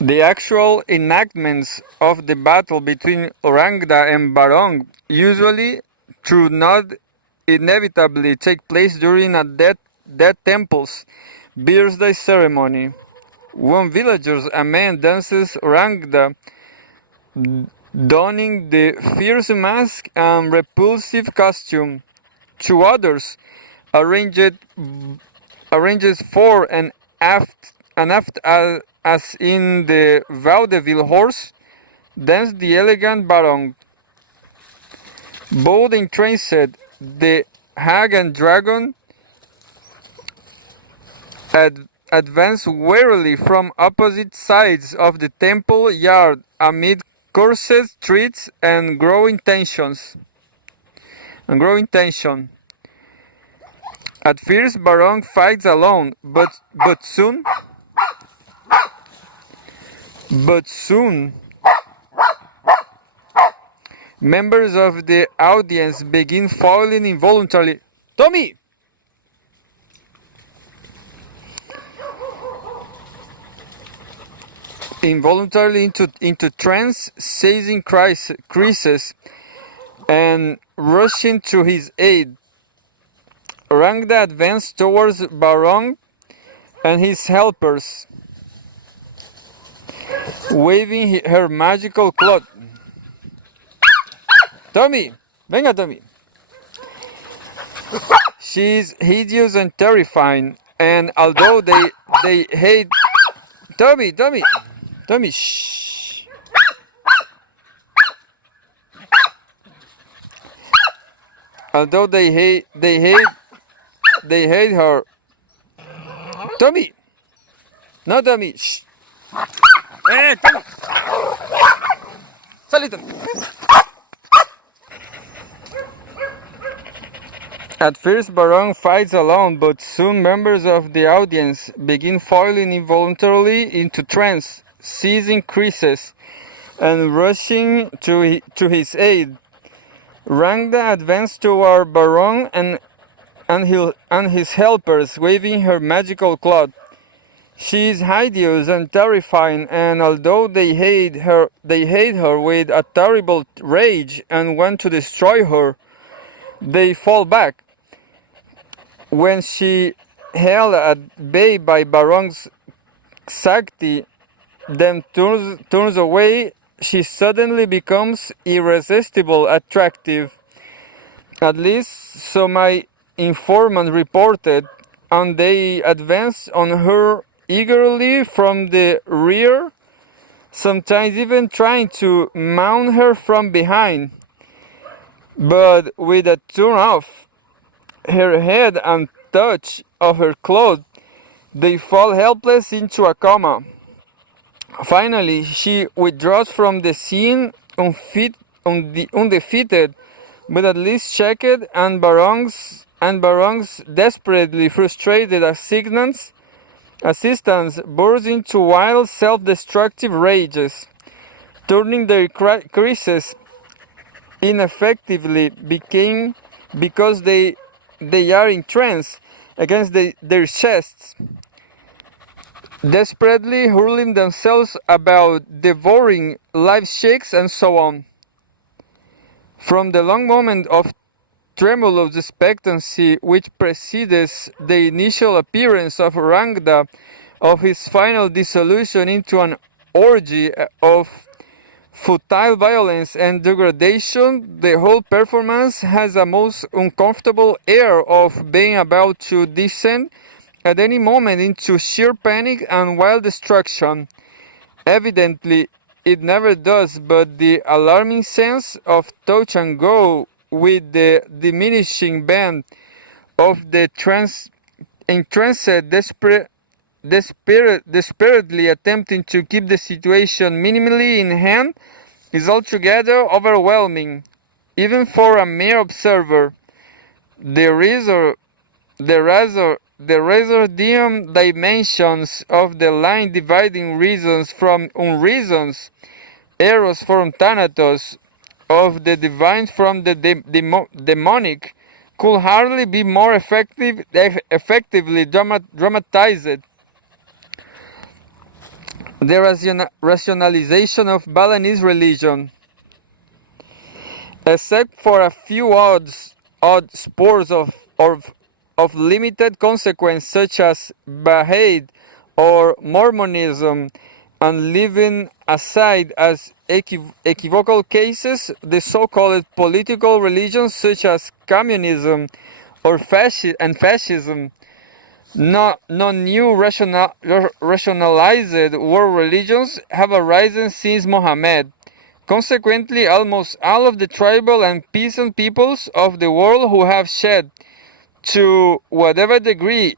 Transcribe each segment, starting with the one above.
The actual enactments of the battle between Orangda and Barong usually, though not inevitably, take place during a dead temple's birthday ceremony. One villager, a man, dances Orangda, donning the fierce mask and repulsive costume. Two others, arranged fore and aft as in the vaudeville horse, dance the elegant barong. Both entranced, the hag and dragon advance warily from opposite sides of the temple yard amid cursed threats and growing tension. At first, Barong fights alone, but soon, members of the audience begin falling involuntarily. Tommy! Involuntarily into trance, seizing creases and rushing to his aid. Orangda advanced towards Barong and his helpers, waving her magical cloth. Tommy! Venga, Tommy! She is hideous and terrifying, and although they hate... Tommy, shh! Although they hate her. Tommy! No, Tommy, shh! Tommy! Salito! At first, Barong fights alone, but soon members of the audience begin falling involuntarily into trance, seizing creases, and rushing to his aid. Rangda advanced toward Barong and his helpers, waving her magical cloth. She is hideous and terrifying, and although they hate her with a terrible rage and want to destroy her, they fall back. When she held at bay by Barong's Sakti, then turns away, she suddenly becomes irresistibly attractive. At least, so my informant reported, and they advanced on her eagerly from the rear, sometimes even trying to mount her from behind. But with a turn off her head and touch of her cloth, they fall helpless into a coma. Finally, she withdraws from the scene undefeated, but at least checked, and Barong's desperately frustrated assistants burst into wild self-destructive rages, turning their creases ineffectively because they are in trance against their chests, desperately hurling themselves about, devouring live shakes, and so on. From the long moment of tremulous expectancy which precedes the initial appearance of Orangda, of his final dissolution into an orgy of futile violence and degradation, the whole performance has a most uncomfortable air of being about to descend at any moment into sheer panic and wild destruction. Evidently, it never does, but the alarming sense of touch and go with the diminishing band of the entranced desperately attempting to keep the situation minimally in hand is altogether overwhelming, even for a mere observer. The razor dim dimensions of the line dividing reasons from unreasons, eros from thanatos, of the divine from the demonic, could hardly be more effectively dramatized. the rationalization of Balinese religion. Except for a few odd spores of limited consequence, such as Baha'i or Mormonism, and leaving aside as equivocal cases the so-called political religions such as communism or fascism, no new rationalized world religions have arisen since Mohammed. Consequently, almost all of the tribal and peasant peoples of the world who have shed, to whatever degree,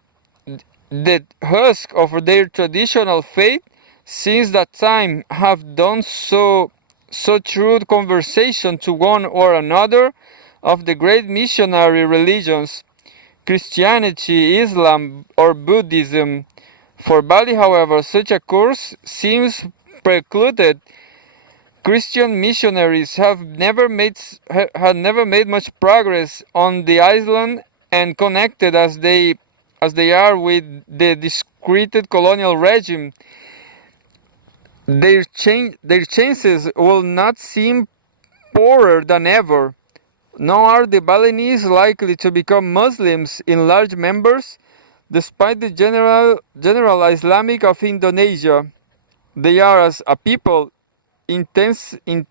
the husk of their traditional faith since that time have done so through conversation to one or another of the great missionary religions, Christianity, Islam, or Buddhism. For Bali, however, such a course seems precluded. Christian missionaries have never made much progress on the island, and connected as they are with the discredited colonial regime, their chances will not seem poorer than ever. Nor are the Balinese likely to become Muslims in large numbers, despite the general Islamic of Indonesia. They are, as a people, intensely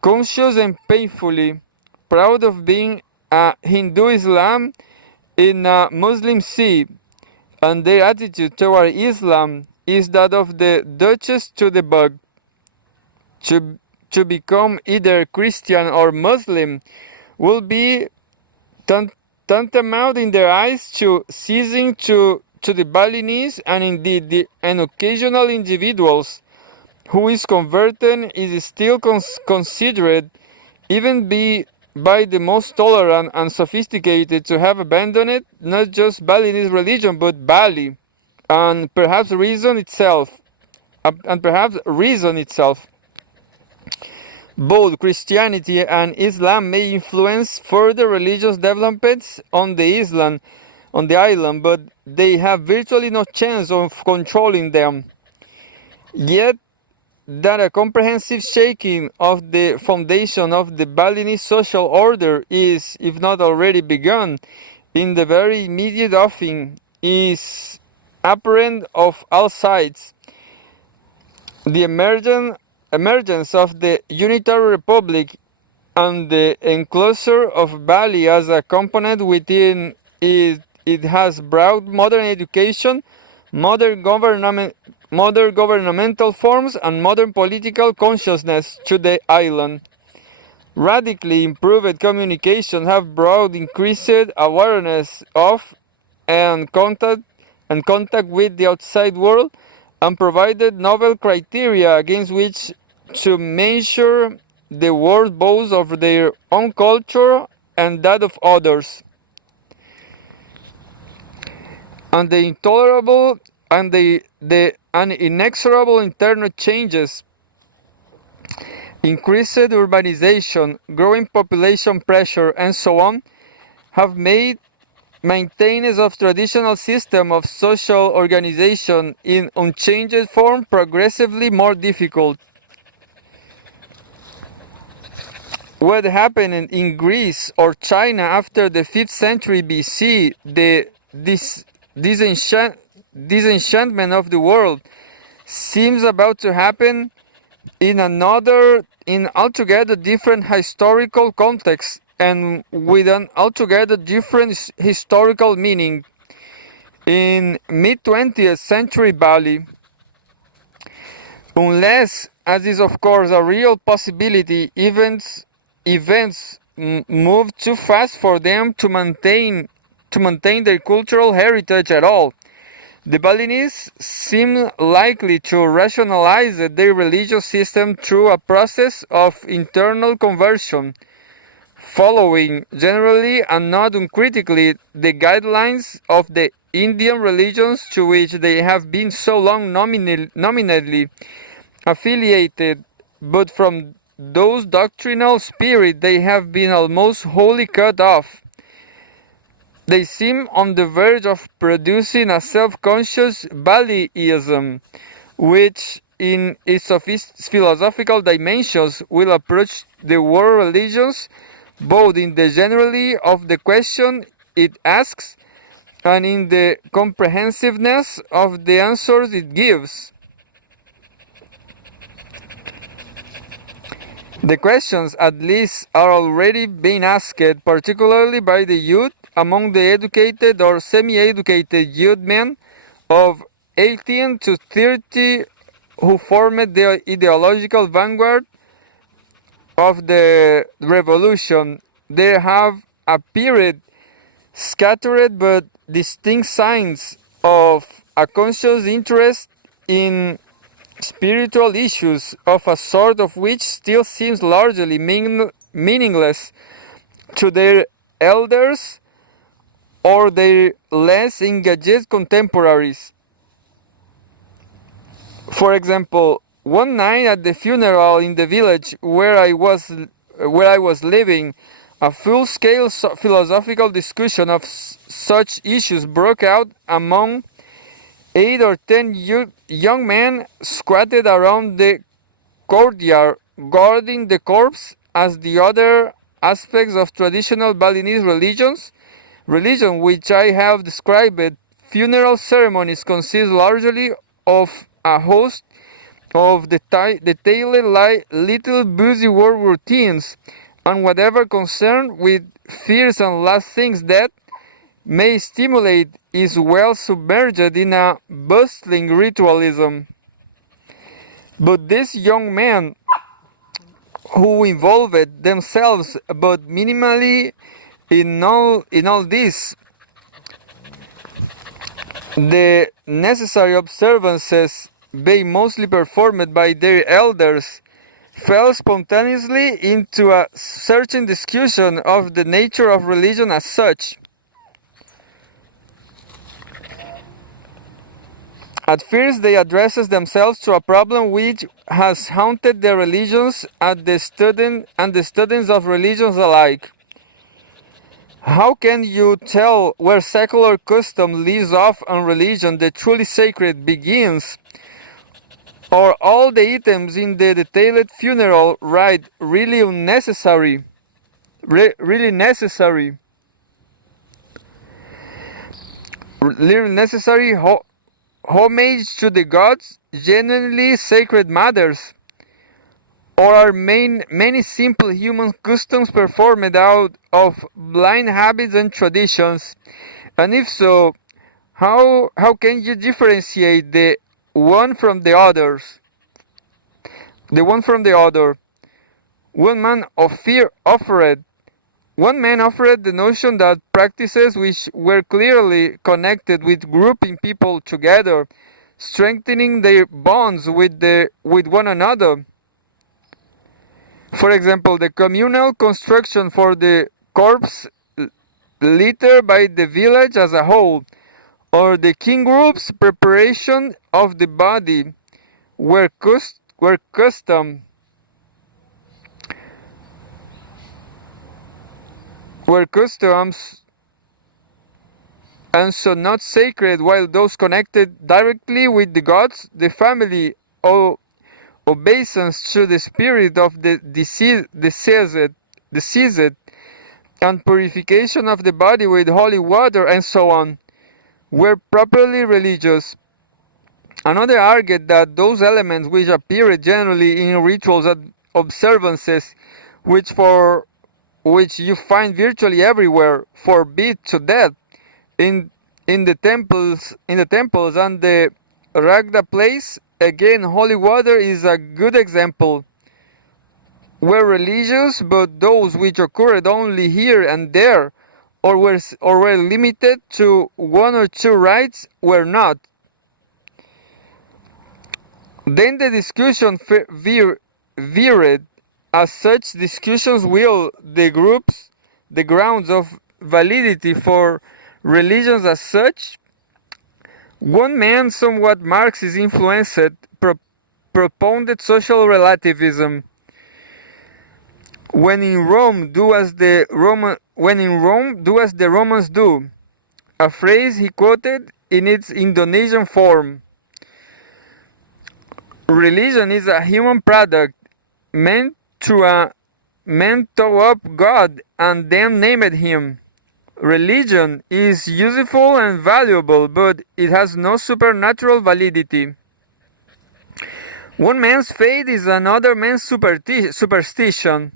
conscious and painfully proud of being a Hindu Islam in a Muslim sea, and their attitude toward Islam is that of the Duchess to the bug. To become either Christian or Muslim will be tantamount in their eyes to ceasing to the Balinese and indeed and occasional individuals who is converted is still considered, even by the most tolerant and sophisticated, to have abandoned not just Balinese religion but Bali, and perhaps reason itself. Both Christianity and Islam may influence further religious developments on the island, but they have virtually no chance of controlling them. Yet, that a comprehensive shaking of the foundation of the Balinese social order is, if not already begun, in the very immediate offing, is apparent of all sides. The emergence of the Unitary Republic and the enclosure of Bali as a component within it has brought modern education, modern governmental forms, and modern political consciousness to the island. Radically improved communication have brought increased awareness of and contact with the outside world, and provided novel criteria against which to measure the world both of their own culture and that of others. And the intolerable and the inexorable internal changes, increased urbanization, growing population pressure, and so on, have made maintenance of traditional system of social organization in unchanged form progressively more difficult. What happened in Greece or China after the 5th century BC, this disenchantment of the world, seems about to happen in altogether different historical context and with an altogether different historical meaning. In mid-20th century Bali, unless, as is of course a real possibility, events move too fast for them to maintain their cultural heritage at all, the Balinese seem likely to rationalize their religious system through a process of internal conversion, following generally and not uncritically the guidelines of the Indian religions to which they have been so long nominally affiliated, but from those doctrinal spirit they have been almost wholly cut off. they seem on the verge of producing a self-conscious Baliism, which in its philosophical dimensions will approach the world religions both in the generality of the question it asks and in the comprehensiveness of the answers it gives. The questions, at least, are already being asked, particularly by the youth, among the educated or semi-educated youth men of 18 to 30 who formed the ideological vanguard of the revolution. There have appeared scattered but distinct signs of a conscious interest in spiritual issues of a sort of which still seems largely meaningless to their elders or their less engaged contemporaries. For example, one night at the funeral in the village where I was living, a full-scale philosophical discussion of such issues broke out among 8 or 10 young men squatted around the courtyard, guarding the corpse as the other aspects of traditional Balinese religion which I have described. Funeral ceremonies consist largely of a host of detailed little busy-work routines and whatever concern with first and last things that may stimulate is well submerged in a bustling ritualism. But these young men who involved themselves but minimally in all this, the necessary observances being mostly performed by their elders, fell spontaneously into a searching discussion of the nature of religion as such. At first they addressed themselves to a problem which has haunted the religions and the students of religions alike. How can you tell where secular custom leaves off and religion, the truly sacred, begins? Are all the items in the detailed funeral rite really unnecessary? Really necessary? Really necessary homage to the gods, genuinely sacred matters? Or are many simple human customs performed out of blind habits and traditions? And if so, how can you differentiate the one from the others? The one from the other. One man offered the notion that practices which were clearly connected with grouping people together, strengthening their bonds with one another. For example, the communal construction for the corpse litter by the village as a whole, or the king group's preparation of the body, were customs and so not sacred, while those connected directly with the gods, the family, obeisance to the spirit of the deceased, and purification of the body with holy water, and so on, were properly religious. Another argued that those elements which appear generally in rituals and observances, which you find virtually everywhere, forbid to death in the temples and the Ragda place. Again, holy water is a good example. Were religious, but those which occurred only here and there, or were limited to one or two rites, were not. Then the discussion veered, as such discussions will, the grounds of validity for religions as such. One man, somewhat Marxist influenced, propounded social relativism. When in Rome, do as the Romans do. a phrase he quoted in its Indonesian form. Religion is a human product meant to up God and then named him. Religion is useful and valuable, but it has no supernatural validity. One man's faith is another man's superstition.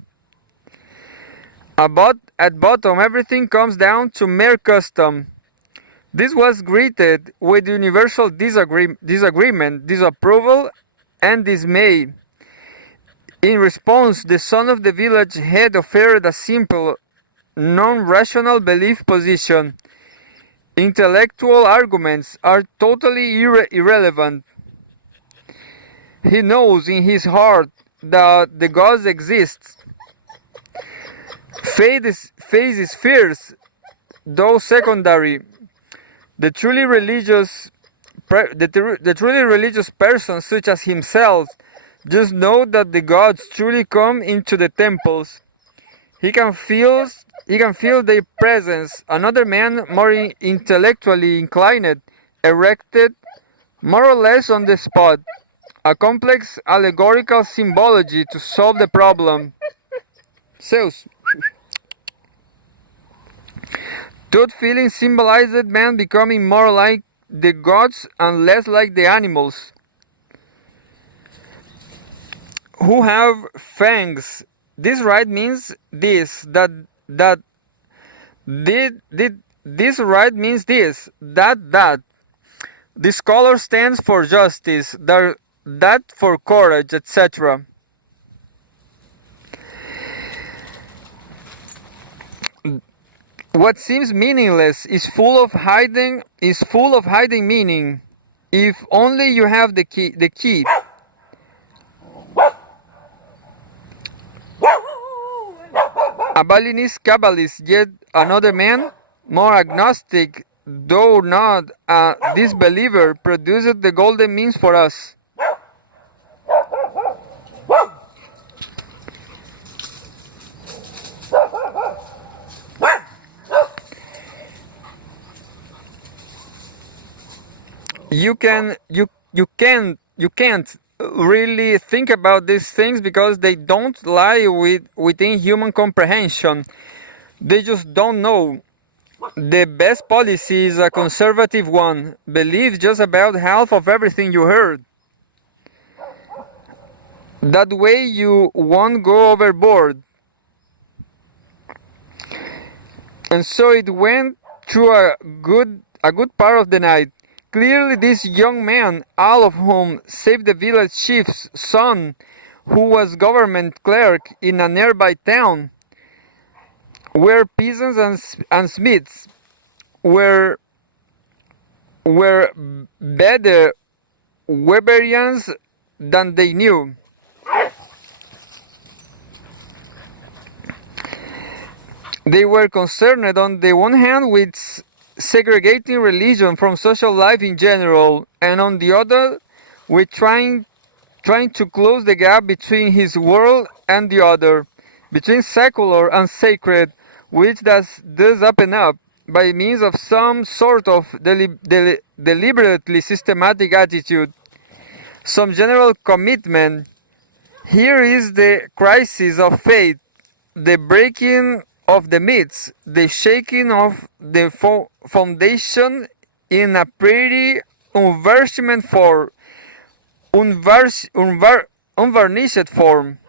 At bottom, everything comes down to mere custom. This was greeted with universal disagreement, disapproval, and dismay. In response, the son of the village had offered a simple, non-rational belief position. Intellectual arguments are totally irrelevant. He knows in his heart that the gods exist. Faith is fierce, though secondary. The truly religious person, such as himself, just know that the gods truly come into the temples. He can feel their presence. Another man, more intellectually inclined, erected, more or less on the spot, a complex allegorical symbology to solve the problem. Zeus. Thought feeling symbolized man becoming more like the gods and less like the animals who have fangs. This right means this, that this right means this, that. This color stands for justice, that for courage, etc. What seems meaningless is full of hiding meaning. If only you have the key. A Balinese Kabbalist, yet another man, more agnostic, though not a disbeliever, produced the golden means for us. You can't really think about these things because they don't lie within human comprehension. They just don't know. The best policy is a conservative one. Believe just about half of everything you heard. That way you won't go overboard. And so it went through a good part of the night. Clearly this young man, all of whom, save the village chief's son, who was government clerk in a nearby town, were peasants and smiths, were better Weberians than they knew. They were concerned on the one hand with segregating religion from social life in general, and on the other with trying to close the gap between his world and the other, between secular and sacred, which does open up by means of some sort of deliberately systematic attitude, some general commitment. Here is the crisis of faith, the breaking of the myths, the shaking of the foundation in a pretty unvarnished form.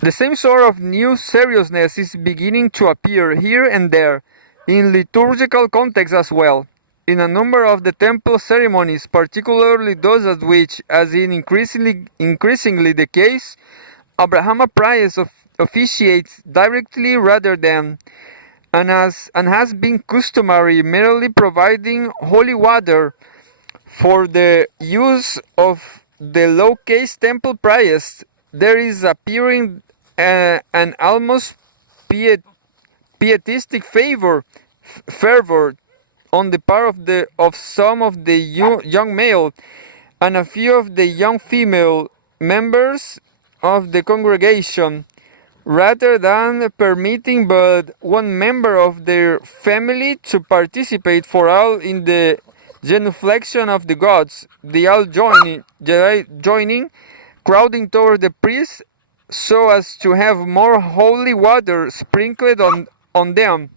The same sort of new seriousness is beginning to appear here and there, in liturgical contexts as well. In a number of the temple ceremonies, particularly those at which, as is increasingly the case, Abraham Price officiates directly rather than, and has been customary, merely providing holy water for the use of the low-caste temple priest. There is appearing an almost pietistic fervor on the part of some of the young male and a few of the young female members of the congregation, rather than permitting but one member of their family to participate for all in the genuflection of the gods. They all joining, crowding toward the priest so as to have more holy water sprinkled on them,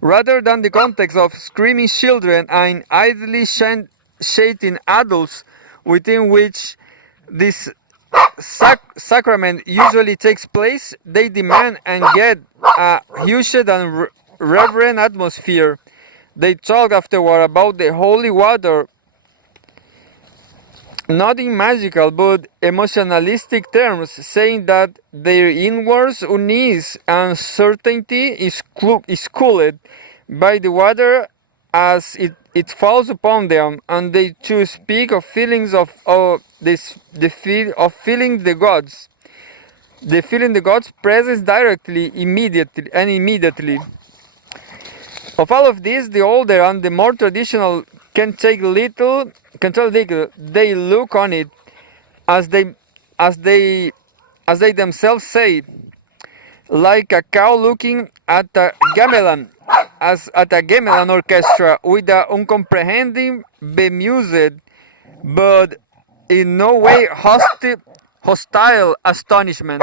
rather than the context of screaming children and idly shouting adults, within which this sacrament usually takes place. They demand and get a huge and reverent atmosphere. They talk afterward about the holy water, not in magical but emotionalistic terms, saying that their inward unease and certainty is cooled by the water as it falls upon them, and they too speak of feelings of feeling the gods. They feeling the God's presence directly, immediately. Of all of this, the older and the more traditional can tell little. They look on it as they themselves say, like a cow looking at a gamelan, as at a gamelan orchestra with a uncomprehending, bemused, but in no way hostile astonishment.